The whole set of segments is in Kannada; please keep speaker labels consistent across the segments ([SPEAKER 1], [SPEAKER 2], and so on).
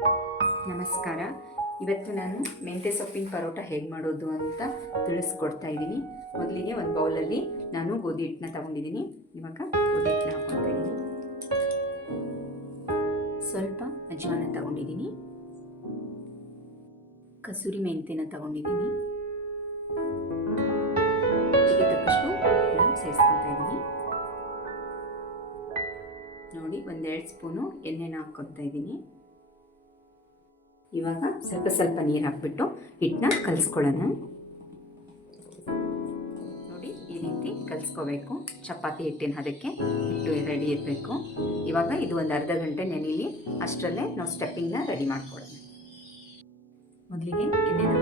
[SPEAKER 1] ನಮಸ್ಕಾರ. ಇವತ್ತು ನಾನು ಮೆಂತ್ಯ ಸೊಪ್ಪಿನ ಪರೋಟ ಹೇಗೆ ಮಾಡೋದು ಅಂತ ತಿಳಿಸ್ಕೊಡ್ತಾ ಇದ್ದೀನಿ. ಮೊದಲಿಗೆ ಒಂದು ಬೌಲಲ್ಲಿ ನಾನು ಗೋಧಿ ಹಿಟ್ಟನ್ನ ತಗೊಂಡಿದ್ದೀನಿ. ಇವಾಗ ಗೋಧಿ ಹಿಟ್ಟನ್ನ ಹಾಕ್ಕೊಳ್ತಾ ಇದ್ದೀನಿ. ಸ್ವಲ್ಪ ಅಜ್ವಾನ ತಗೊಂಡಿದ್ದೀನಿ. ಕಸೂರಿ ಮೆಂತ್ಯನ ತಗೊಂಡಿದ್ದೀನಿ. ಇದ್ದೀನಿ. ನೋಡಿ, ಒಂದೆರಡು ಸ್ಪೂನು ಎಣ್ಣೆನ ಹಾಕ್ಕೊತಾ ಇದ್ದೀನಿ. ಇವಾಗ ಸ್ವಲ್ಪ ಸ್ವಲ್ಪ ನೀರು ಹಾಕ್ಬಿಟ್ಟು ಹಿಟ್ಟನ್ನ ಕಲಿಸ್ಕೊಳ್ಳೋಣ. ನೋಡಿ, ಈ ರೀತಿ ಕಲಿಸ್ಕೋಬೇಕು. ಚಪಾತಿ ಹಿಟ್ಟಿನ ಅದಕ್ಕೆ ಹಿಟ್ಟು ರೆಡಿ ಇರಬೇಕು. ಇವಾಗ ಇದು ಒಂದು ಅರ್ಧ ಗಂಟೆ ನೆನೀಲಿ ಅಷ್ಟರಲ್ಲೇ ನಾವು ಸ್ಟೆಪ್ಪಿಂಗ್ನ ರೆಡಿ ಮಾಡ್ಕೊಳ್ಳೋಣ. ಮೊದಲಿಗೆ ಎಣ್ಣೆನ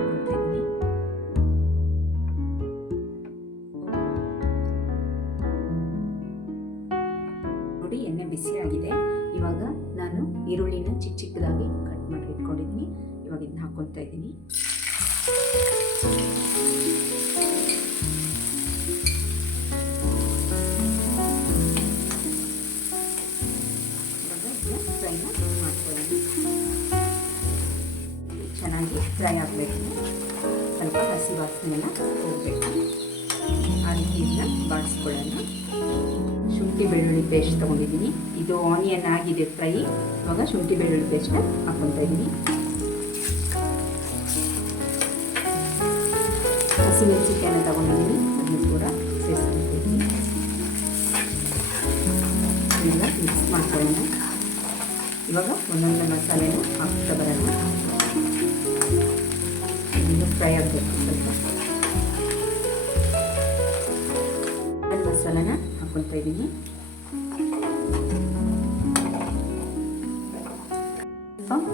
[SPEAKER 1] ಇವಾಗ ನಾನು ಈರುಳ್ಳಿನ ಚಿಕ್ಕ ಚಿಕ್ಕದಾಗಿ ಕಟ್ ಮಾಡಿ ಇಟ್ಕೊಂಡಿದ್ದೀನಿ. ಇವಾಗ ಇದನ್ನ ಹಾಕ್ಕೊತಾ ಇದ್ದೀನಿ. ಚೆನ್ನಾಗಿ ಫ್ರೈ ಆಗಬೇಕು. ಸ್ವಲ್ಪ ಹಸಿ ವಾಸನೆಯನ್ನು ಹೋಗಬೇಕು. ಆ ಇದನ್ನ ಬಾಡಿಸ್ಕೊಳ್ಳೋಣ. ಶುಂಠಿ ಬೆಳ್ಳುಳ್ಳಿ ಪೇಸ್ಟ್ ತೊಗೊಂಡಿದ್ದೀನಿ. ಇದು ಆನಿಯನ್ ಆಗಿದೆ ಫ್ರೈ ಇವಾಗ ಶುಂಠಿ ಬೆಳ್ಳುಳ್ಳಿ ಪೇಸ್ಟ್ನ ಹಾಕ್ಕೊತಾ ಇದ್ದೀನಿ. ಹಸಿಮೆಣಸಿಕಾಯನ್ನ ತೊಗೊಂಡಿದ್ದೀನಿ. ಅದನ್ನು ಕೂಡ ಸೇರಿಸ್ಕೊಂಡಿದ್ದೀನಿ ಎಲ್ಲ ಮಿಕ್ಸ್ ಮಾಡ್ಕೊಳ್ಳೋಣ. ಇವಾಗ ಒಂದೊಂದು ಮಸಾಲೆನೂ ಹಾಕ್ತಾ ಬರೋಣ ಫ್ರೈ ಆಗಬೇಕು ಸ್ವಲ್ಪ. ಮಸಾಲನ ಹಾಕ್ಕೊತಾ ಇದ್ದೀನಿ.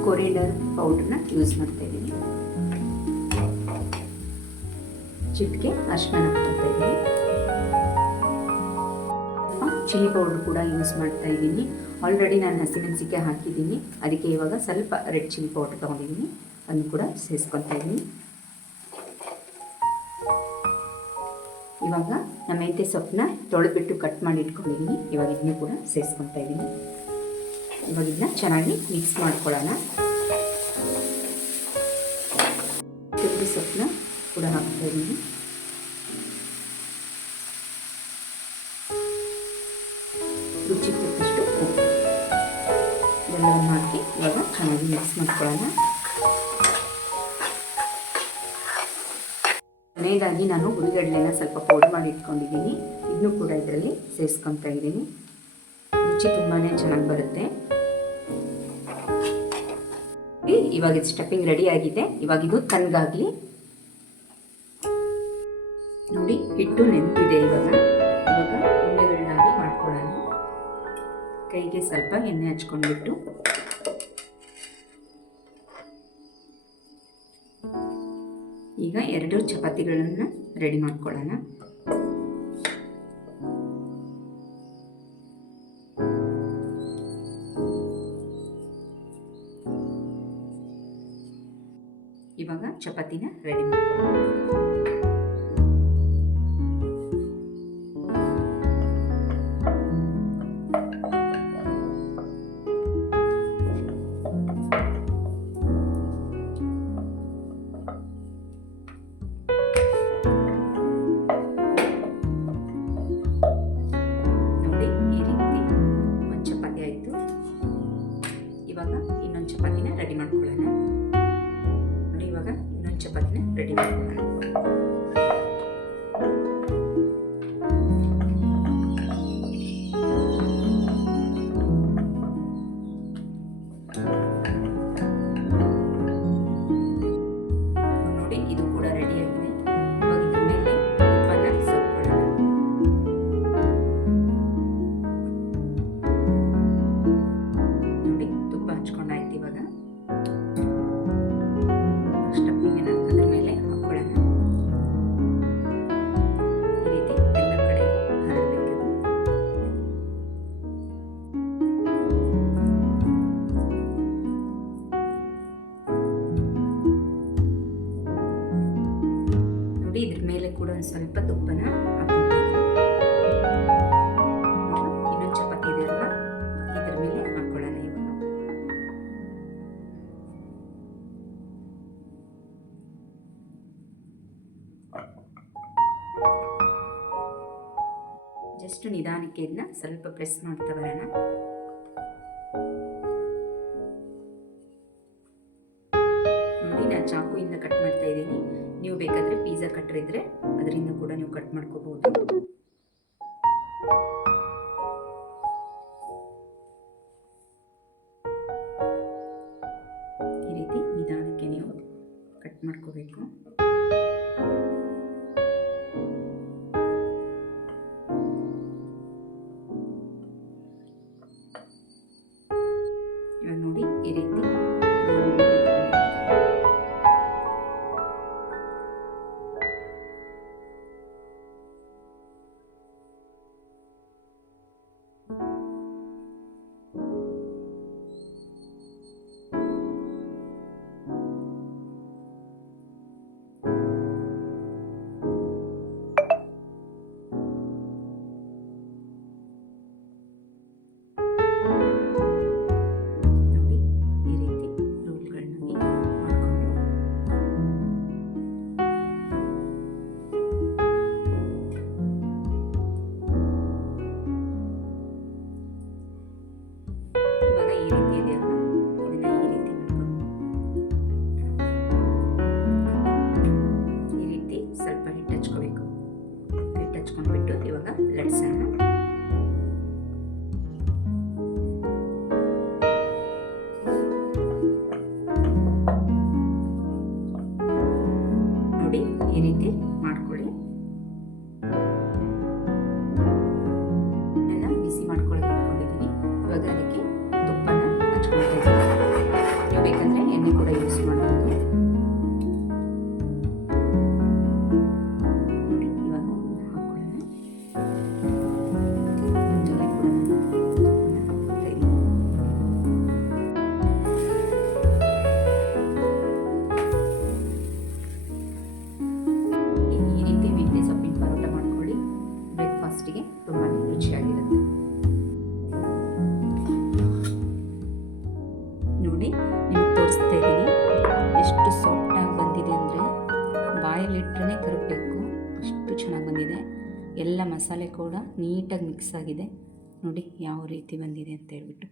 [SPEAKER 1] ಕೊರಿಡರ್ ಪೌಡ್ರನ್ನ ಯೂಸ್ ಮಾಡ್ತಾ ಇದ್ದೀನಿ. ಚಿಟಿಕೆ ಅರ್ಶಿನ ಚಿಲ್ಲಿ ಪೌಡ್ರ್ ಕೂಡ ಯೂಸ್ ಮಾಡ್ತಾ ಇದ್ದೀನಿ. ಆಲ್ರೆಡಿ ನಾನು ಹಸಿಮೆಣಸಿಕಾಯಿ ಹಾಕಿದ್ದೀನಿ. ಅದಕ್ಕೆ ಇವಾಗ ಸ್ವಲ್ಪ ರೆಡ್ ಚಿಲ್ಲಿ ಪೌಡರ್ ತೊಗೊಂಡಿದ್ದೀನಿ. ಅದನ್ನು ಕೂಡ ಸೇರಿಸ್ಕೊತಾ ಇದ್ದೀನಿ. ಇವಾಗ ನಮ್ಮ ಮೆಂತ್ಯ ಸೊಪ್ಪನ್ನ ತೊಳೆದ್ಬಿಟ್ಟು ಕಟ್ ಮಾಡಿ ಇಟ್ಕೊಂಡಿದ್ದೀನಿ. ಇವಾಗ ಇದನ್ನು ಕೂಡ ಸೇರಿಸ್ಕೊತಾ ಇದ್ದೀನಿ. ಇವಾಗ ಇದನ್ನ ಚೆನ್ನಾಗಿ ಮಿಕ್ಸ್ ಮಾಡ್ಕೊಳ್ಳೋಣ. ಕೊಬ್ಬರಿ ಸೊಪ್ಪನ್ನ ಕೂಡ ಹಾಕ್ತಾ ಇದ್ದೀನಿ. ರುಚಿ ತಕ್ಕಷ್ಟು ಉಪ್ಪು. ಎಲ್ಲವನ್ನು ಹಾಕಿ ಇವಾಗ ಚೆನ್ನಾಗಿ ಮಿಕ್ಸ್ ಮಾಡ್ಕೊಳ್ಳೋಣ. ಕೊನೆಯದಾಗಿ ನಾನು ಹುರಿಗಡಲೆನ ಸ್ವಲ್ಪ ಪೌಡರ್ ಮಾಡಿ ಇಟ್ಕೊಂಡಿದ್ದೀನಿ. ಇದನ್ನು ಕೂಡ ಇದರಲ್ಲಿ ಸೇರಿಸ್ಕೊತಾ ಇದ್ದೀನಿ. ರುಚಿ ತುಂಬಾ ಚೆನ್ನಾಗಿ ಬರುತ್ತೆ. ಇವಾಗ ಇದು ಸ್ಟಫಿಂಗ್ ರೆಡಿ ಆಗಿದೆ. ಇವಾಗ ಇದು ತಣ್ಣಗಾಗಲಿ. ನೋಡಿ, ಹಿಟ್ಟು ನೆನಪಿದೆ ಇವಾಗ. ಇವಾಗ ಉಂಡೆಗಳನ್ನಾಗಿ ಮಾಡ್ಕೊಳ್ಳೋಣ. ಕೈಗೆ ಸ್ವಲ್ಪ ಎಣ್ಣೆ ಹಚ್ಕೊಂಡ್ಬಿಟ್ಟು. ಎರಡು ಚಪಾತಿಗಳನ್ನು ರೆಡಿ ಮಾಡ್ಕೊಳ್ಳೋಣ. ಇವಾಗ ಚಪಾತಿನ ರೆಡಿ ಮಾಡ್ಕೊಳ್ಳೋಣ. ಚಪಾತಿನ ರೆಡಿ ಮಾಡ್ಕೊಳ್ಳೋಣ ನೋಡಿ ನೆಕ್ಸ್ಟ್ ನಿಧಾನಕ್ಕೆ ಇದನ್ನ ಸ್ವಲ್ಪ ಪ್ರೆಸ್ ಮಾಡ್ತಾ ಬರೋಣ. ನೋಡಿ, ನಾನು ಚಾಕುಯಿಂದ ಕಟ್ ಮಾಡ್ತಾ ಇದ್ದೀನಿ. ನೀವು ಬೇಕಾದರೆ ಪಿಜ್ಜಾ ಕಟ್ಟರ್ ಇದ್ದರೆ ಅದರಿಂದ ಕೂಡ ನೀವು ಕಟ್ ಮಾಡ್ಕೋಬಹುದು. ರೀತಿ ಮಾಡ್ಕೊಳ್ಳಿ. ಬಾಯಲ್ಲಿಟ್ರೆ ಕರಗಬೇಕು. ಅಷ್ಟು ಚೆನ್ನಾಗಿ ಬಂದಿದೆ. ಎಲ್ಲ ಮಸಾಲೆ ಕೂಡ ನೀಟಾಗಿ ಮಿಕ್ಸ್ ಆಗಿದೆ. ನೋಡಿ ಯಾವ ರೀತಿ ಬಂದಿದೆ ಅಂತ ಹೇಳ್ಬಿಟ್ಟು.